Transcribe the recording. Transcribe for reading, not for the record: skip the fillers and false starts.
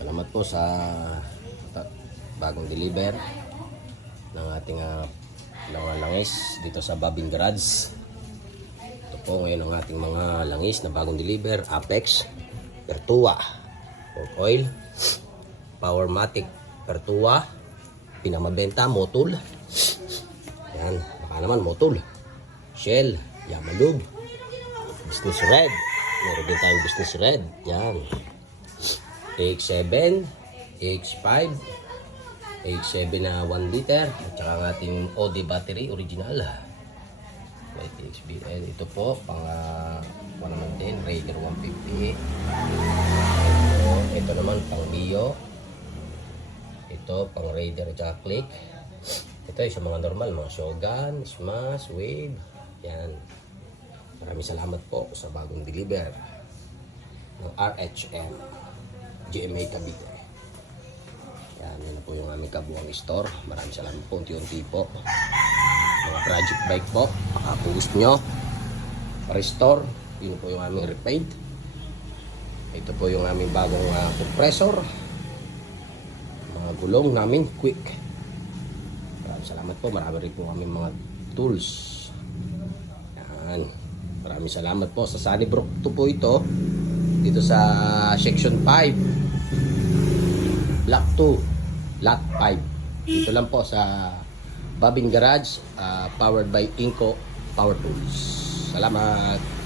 Salamat po sa bagong deliver ng ating langis dito sa Babin Garage. Ito po ngayon ang ating mga langis na bagong deliver. Apex, Pertua, Fork Oil, Powermatic, Pertua, pinamabenta, Motul. Yan, baka naman Motul, Shell, Yamalub, Business Red. Meron din tayong Business Red. Yan. AX7, AX5, AX7 na 1 liter, at saka ang ating OD battery original. May TXBL. Ito po, pang ano naman din, Raider 150. Ito naman pang Mio. Ito pang Raider at saka Click. Ito ay sa mga normal, mga Shogun, Smash, Wave. Yan. Maraming salamat po sa bagong deliver ng RHM GMA Cavite. Yan, yun na po yung aming kabuang store. Maraming salamat po, unti-unti po. Mga project bike po, baka po gusto nyo restore, yun po yung aming repaint. Ito po yung aming bagong compressor, mga gulong namin quick. Maraming salamat po. Marami rin po aming mga tools. Yan, maraming salamat po sa Sunnybrook 2 po ito, dito sa section 5 block 2 lot 5. Dito lang po sa Babin Garage, powered by Inco Power Tools. Salamat.